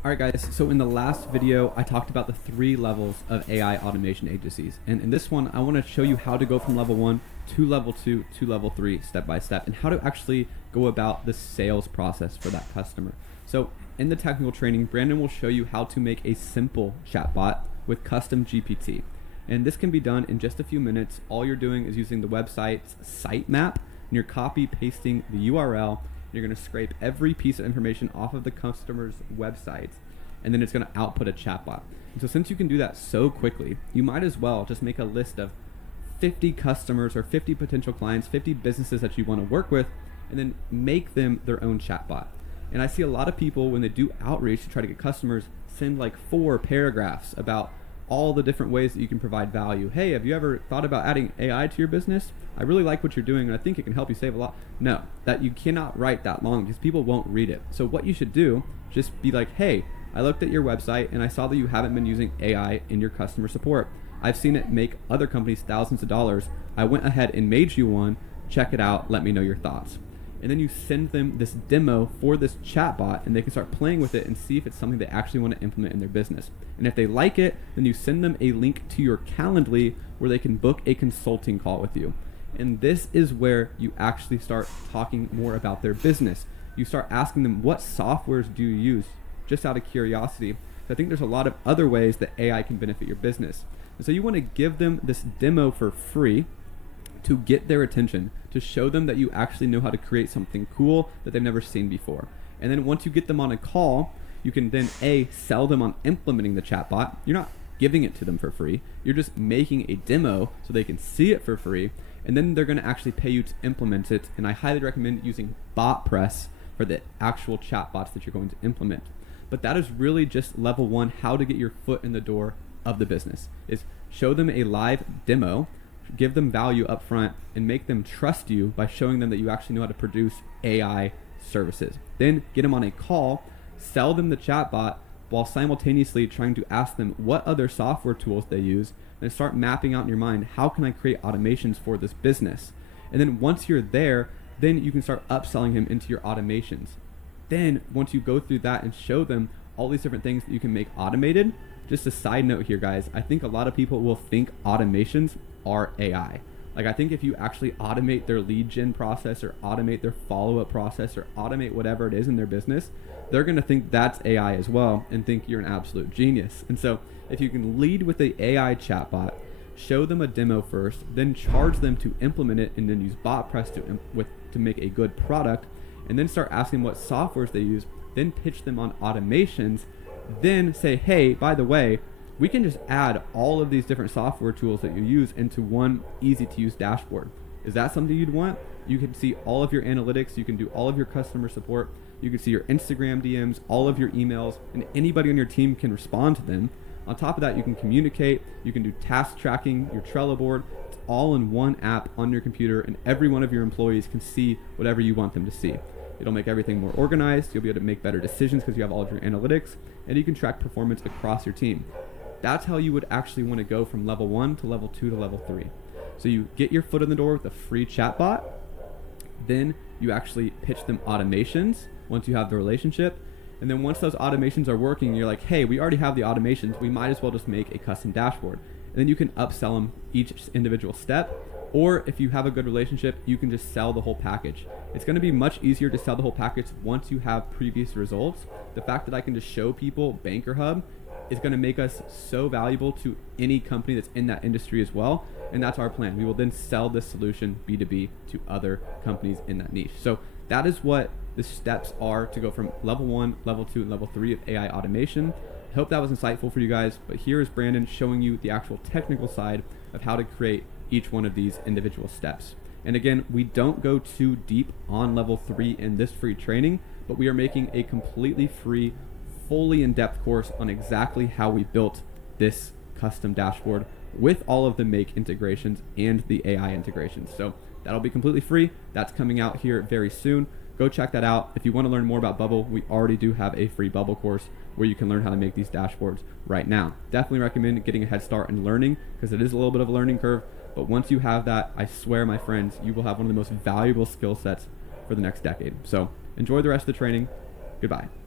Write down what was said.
All right, guys. So in the last video, I talked about the 3 levels of AI automation agencies. And in this one, I want to show you how to go from level 1 to level 2 to level 3 step by step, and how to actually go about the sales process for that customer. So in the technical training, Brandon will show you how to make a simple chatbot with custom GPT. And this can be done in just a few minutes. All you're doing is using the website's sitemap, and you're copy pasting the URL. You're going to scrape every piece of information off of the customer's website, and then it's going to output a chatbot. And so since you can do that so quickly, you might as well just make a list of 50 customers or 50 potential clients, 50 businesses that you want to work with, and then make them their own chatbot. And I see a lot of people, when they do outreach to try to get customers, send like 4 paragraphs about all the different ways that you can provide value. Hey, have you ever thought about adding AI to your business? I really like what you're doing, and I think it can help you save a lot. No, that you cannot write that long because people won't read it. So what you should do, just be like, hey, I looked at your website and I saw that you haven't been using AI in your customer support. I've seen it make other companies thousands of dollars. I went ahead and made you one. Check it out. Let me know your thoughts. And then you send them this demo for this chatbot, and they can start playing with it and see if it's something they actually want to implement in their business. And if they like it, then you send them a link to your Calendly where they can book a consulting call with you. And this is where you actually start talking more about their business. You start asking them, what softwares do you use? Just out of curiosity. I think there's a lot of other ways that AI can benefit your business. And so you want to give them this demo for free to get their attention, to show them that you actually know how to create something cool that they've never seen before. And then once you get them on a call, you can then sell them on implementing the chatbot. You're not giving it to them for free. You're just making a demo so they can see it for free. And then they're going to actually pay you to implement it. And I highly recommend using BotPress for the actual chatbots that you're going to implement. But that is really just level 1, how to get your foot in the door of the business, is show them a live demo, give them value up front, and make them trust you by showing them that you actually know how to produce AI services. Then get them on a call, sell them the chatbot while simultaneously trying to ask them what other software tools they use, and start mapping out in your mind, how can I create automations for this business? And then once you're there, then you can start upselling him into your automations. Then once you go through that and show them all these different things that you can make automated, just a side note here, guys, I think a lot of people will think automations are AI. Like, I think if you actually automate their lead gen process, or automate their follow-up process, or automate whatever it is in their business, they're going to think that's AI as well and think you're an absolute genius. And so if you can lead with the AI chatbot, show them a demo first, then charge them to implement it, and then use BotPress to make a good product, and then start asking what softwares they use, then pitch them on automations, then say, hey, by the way, we can just add all of these different software tools that you use into one easy to use dashboard. Is that something you'd want? You can see all of your analytics, you can do all of your customer support, you can see your Instagram DMs, all of your emails, and anybody on your team can respond to them. On top of that, you can communicate, you can do task tracking, your Trello board. It's all in one app on your computer, and every one of your employees can see whatever you want them to see. It'll make everything more organized, you'll be able to make better decisions because you have all of your analytics, and you can track performance across your team. That's how you would actually want to go from level 1 to level 2 to level 3. So you get your foot in the door with a free chatbot, then you actually pitch them automations once you have the relationship, and then once those automations are working, you're like, hey, we already have the automations, we might as well just make a custom dashboard. And then you can upsell them each individual step, or if you have a good relationship, you can just sell the whole package. It's going to be much easier to sell the whole package once you have previous results. The fact that I can just show people Banker Hub is going to make us so valuable to any company that's in that industry as well. And that's our plan. We will then sell this solution B2B to other companies in that niche. So that is what the steps are to go from level 1, level 2, and level 3 of AI automation. I hope that was insightful for you guys, but here is Brandon showing you the actual technical side of how to create each one of these individual steps. And again, we don't go too deep on level 3 in this free training, but we are making a completely free, fully in-depth course on exactly how we built this custom dashboard with all of the make integrations and the AI integrations. So that'll be completely free. That's coming out here very soon. Go check that out. If you want to learn more about Bubble, we already do have a free Bubble course where you can learn how to make these dashboards right now. Definitely recommend getting a head start in learning because it is a little bit of a learning curve. But once you have that, I swear, my friends, you will have one of the most valuable skill sets for the next decade. So enjoy the rest of the training. Goodbye.